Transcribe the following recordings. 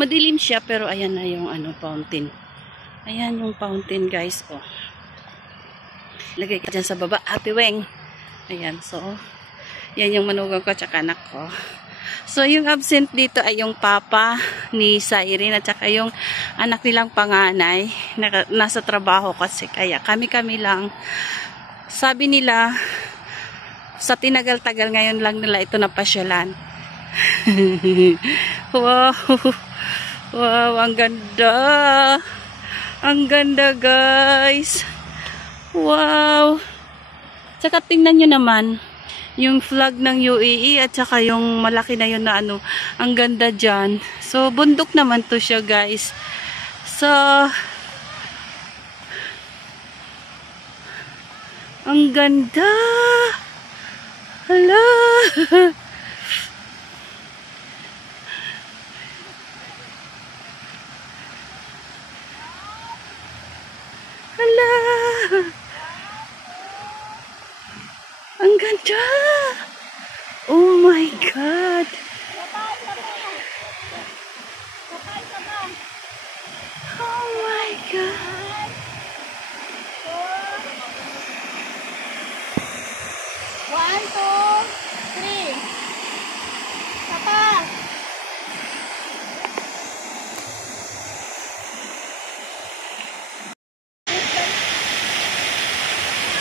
Madilim siya pero ayan na yung ano, fountain. Ayan yung fountain guys. Oh. Lagay ka dyan sa baba. Happy Weng. Ayan. So, yan yung manugang ko tsaka anak ko. So, yung absent dito ay yung papa ni Cyrene at saka yung anak nilang panganay. Nasa trabaho kasi. Kaya kami-kami lang. Sabi nila, sa tinagal-tagal ngayon lang nila ito napasyalan. Wow. Wow, ang ganda. Ang ganda, guys. Wow. Tsaka tingnan nyo naman, yung flag ng UAE at saka yung malaki na yun na ano, ang ganda dyan. So, bundok naman to siya, guys. So, ang ganda. Hala. Hala! Ang ganda! Oh my God! Oh my God! 1, 2, 3. Papa!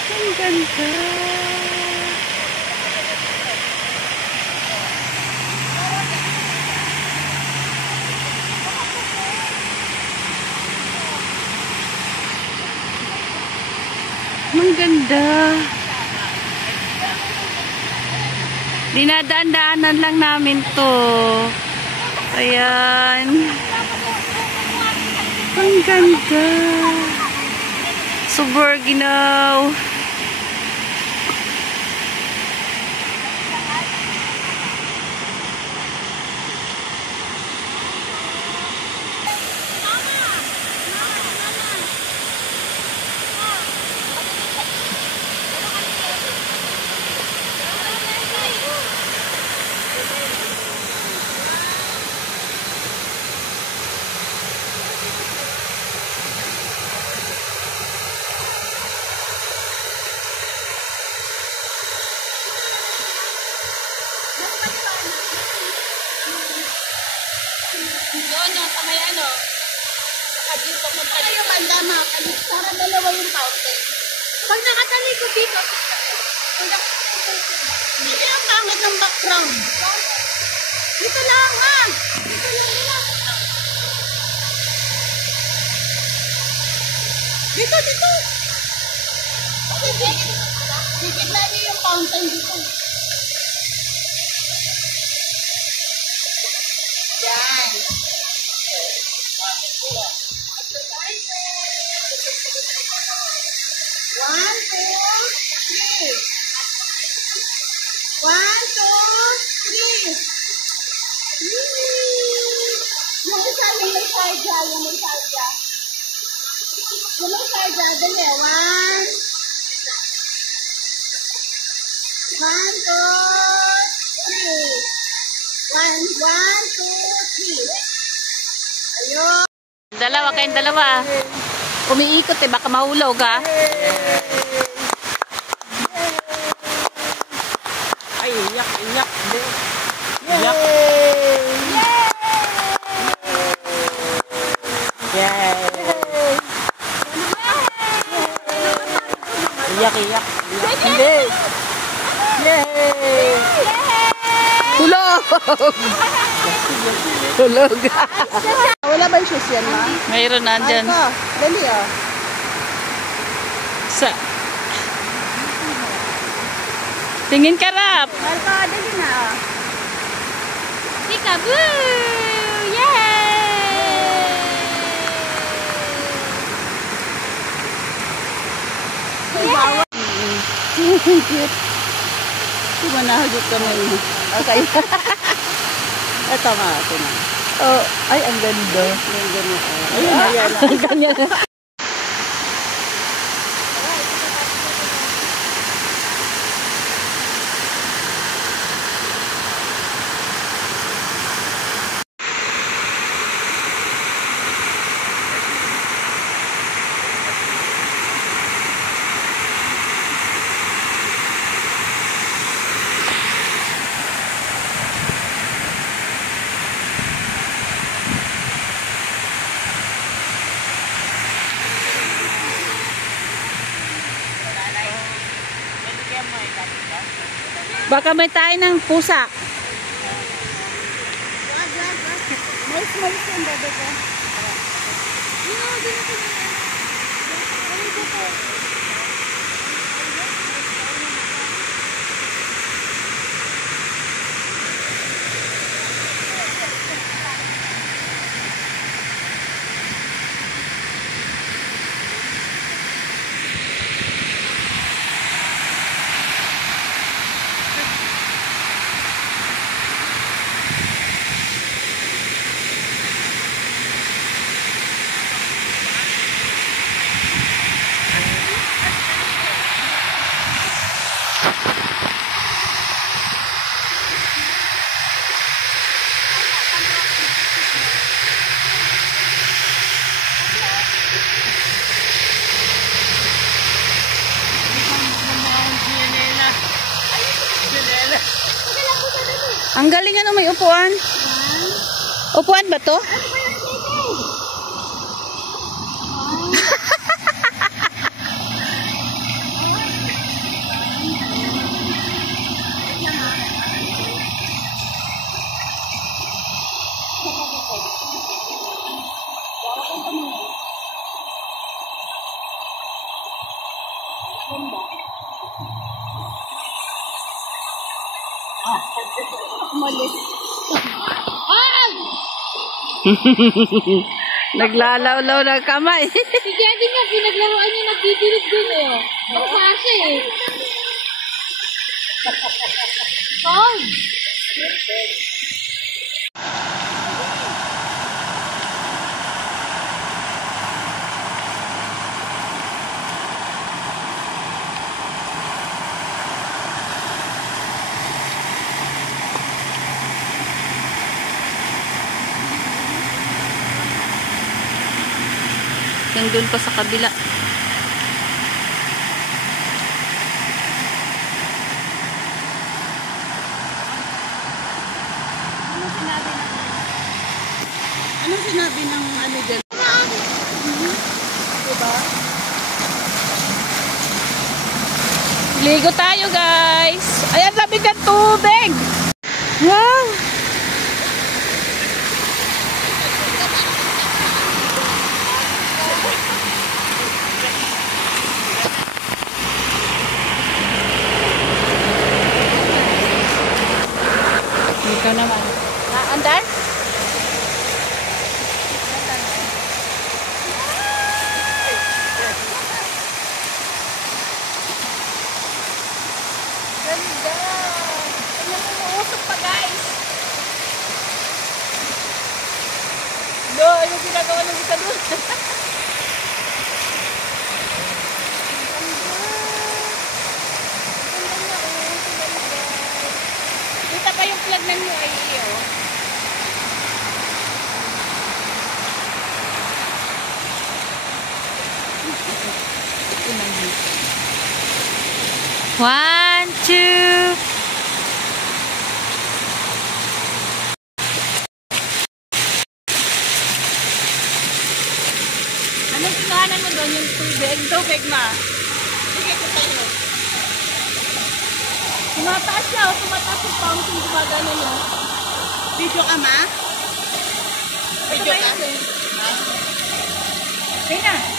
Ang ganda! Ang ganda! Dinadaan-daanan lang namin to. Ayan. Ang ganda! Suburginaw. Doon yung sa may ano. Dito punta yung banda makalit. Para dalawa yung fountain. Pag nakatalikod dito, hindi ang pangit ng background. Dito lang ha. Dito lang. Dito. Dikit lagi yung fountain dito. Yan. One, two, three. 1, 2, 3. Yung isa yung may sarja, Yung may sarja, dali. 1, 2, 3. 1, 2, 3. Ayun. Dalawa kayong dalawa. Umiikot baka mahulog ha. Ay, iyak. Iyak. Iyak. Hindi. Yay! Hulog! Hulog. Wala ba yung shoes yan, ma? Mayroon nandyan. Dali Sa. Tingin ka rap. Marco, dali na Peekaboo! Yay! Cute. Diba nahagot ka na yun? Okay. Ito nga, ito na. Oh, ay, ang ganda. Ang ganda. Ayan. Ang ganyan. Baka may tayo ng pusa. Mais yung bebe ko. Ang galing ano, may upuan. Upuan ba to? Umalis. Naglalaw-law ng kamay. Si Jenny nga, pinaglaruan niya, nagdidilig din eh. Nakasasya eh. Oh! Doon pa sa kabila. Anong sinabi ng ano dyan? Diba? Ligo tayo, guys. Ayan, lamig ng tubig. Wow. Ikaw naman. Andar? Ganda! Tingnan mo, uusok pa guys! Do, yung ginagawa ng isa doon. Kita pa yung flag ng UAE oh. One, two. Anong pinahanan mo doon yung tubig? Tubig ma. Sige ko tayo. Tumataas siya o tumataas yung fountain gumagano niya. Video ka ma? Video ka? Kaya na.